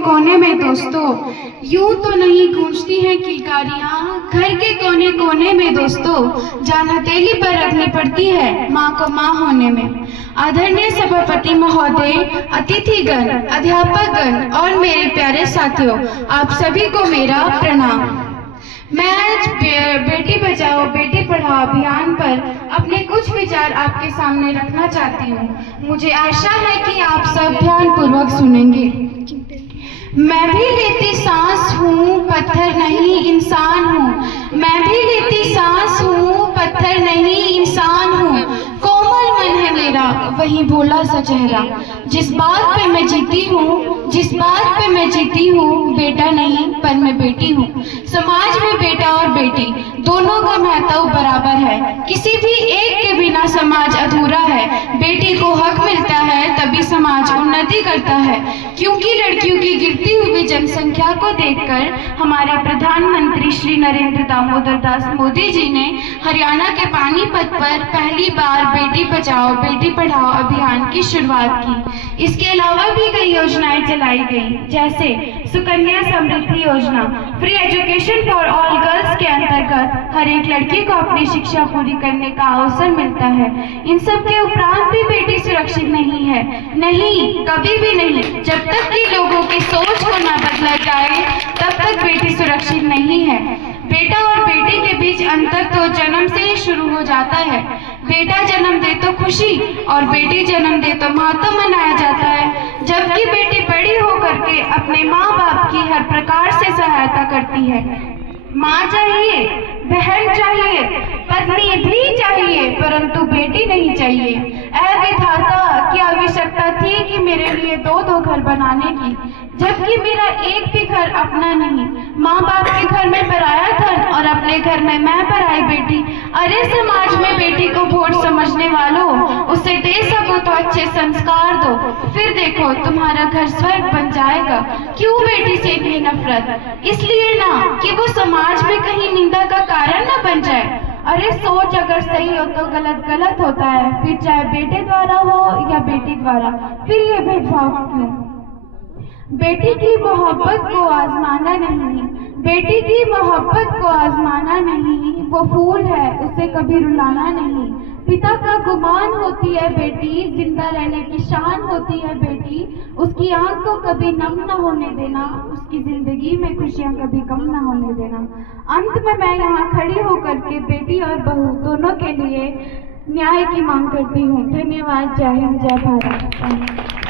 कोने में दोस्तों यूं तो नहीं गूंजती हैं किलकारियां, घर के कोने कोने में दोस्तों जान हथेली पर रखनी पड़ती है माँ को माँ होने में। आदरणीय सभापति महोदय, अतिथिगण, अध्यापकगण और मेरे प्यारे साथियों, आप सभी को मेरा प्रणाम। मैं आज बेटी बचाओ बेटी पढ़ाओ अभियान पर अपने कुछ विचार आपके सामने रखना चाहती हूँ। मुझे आशा है कि आप सब ध्यानपूर्वक सुनेंगे। मैं भी लेती सांस हूँ, पत्थर नहीं इंसान हूँ। मैं भी लेती सांस हूँ, पत्थर नहीं इंसान हूँ। कोमल मन है मेरा, वही भोला सा चेहरा। जिस बात पे मैं जीती हूँ, जिस बात पे मैं जीती हूँ, बेटा नहीं पर मैं बेटी हूँ। समाज में बेटा और बेटी दोनों का महत्व बराबर है। किसी भी एक के बिना समाज अधूरा है। बेटी को हक मिलता है तभी समाज उन्नति करता है। क्योंकि लड़कियों की गिरती हुई जनसंख्या को देखकर हमारे प्रधानमंत्री श्री नरेंद्र दामोदर दास मोदी जी ने हरियाणा के पानीपत पर पहली बार बेटी बचाओ बेटी पढ़ाओ अभियान की शुरुआत की। इसके अलावा भी कई योजनाएं चलाई गई, जैसे सुकन्या समृद्धि योजना, free education for all girls के अंतर्गत हर एक लड़की को अपनी शिक्षा पूरी करने का अवसर मिलता है। इन सब के उपरांत भी बेटी सुरक्षित नहीं है, नहीं, कभी भी नहीं। जब तक कि लोगों की सोच को न बदला जाए तब तक बेटी सुरक्षित नहीं है। बेटा और बेटी के बीच अंतर तो जन्म से ही शुरू हो जाता है। बेटा जन्म दे तो खुशी और बेटी जन्म दे तो महत्व मनाया जाता है, जबकि बेटी बड़ी होकर के अपने माँ बाप की हर प्रकार से सहायता करती है। माँ चाहिए, बहन चाहिए, पत्नी भी चाहिए, परंतु बेटी नहीं चाहिए। ऐ विधाता, क्या आवश्यकता थी कि मेरे लिए दो दो घर बनाने की, जबकि मेरा एक भी घर अपना नहीं। माँ बाप के घर में पराया धन और अपने घर में मैं पराई बेटी। अरे समाज में बेटी को वोट समझने वालों, उसे दे सको तो अच्छे संस्कार दो, फिर देखो तुम्हारा घर स्वर्ग बन जाएगा। क्यों बेटी से इतनी नफरत? इसलिए ना कि वो समाज में कहीं निंदा का कारण न बन जाए। अरे सोच अगर सही हो तो गलत गलत होता है, फिर चाहे बेटे द्वारा हो या बेटी द्वारा, फिर ये भेदभाव क्यों? बेटी की मोहब्बत को आजमाना नहीं, बेटी की मोहब्बत को आजमाना नहीं। वो फूल है, उसे कभी रुलाना नहीं। पिता का गुमान होती है बेटी, जिंदा रहने की शान होती है बेटी। उसकी आंख को कभी नम न होने देना, उसकी जिंदगी में खुशियां कभी कम न होने देना। अंत में मैं यहाँ खड़ी होकर के बेटी और बहू दोनों के लिए न्याय की मांग करती हूँ। धन्यवाद। जय हिंद, जय भारत।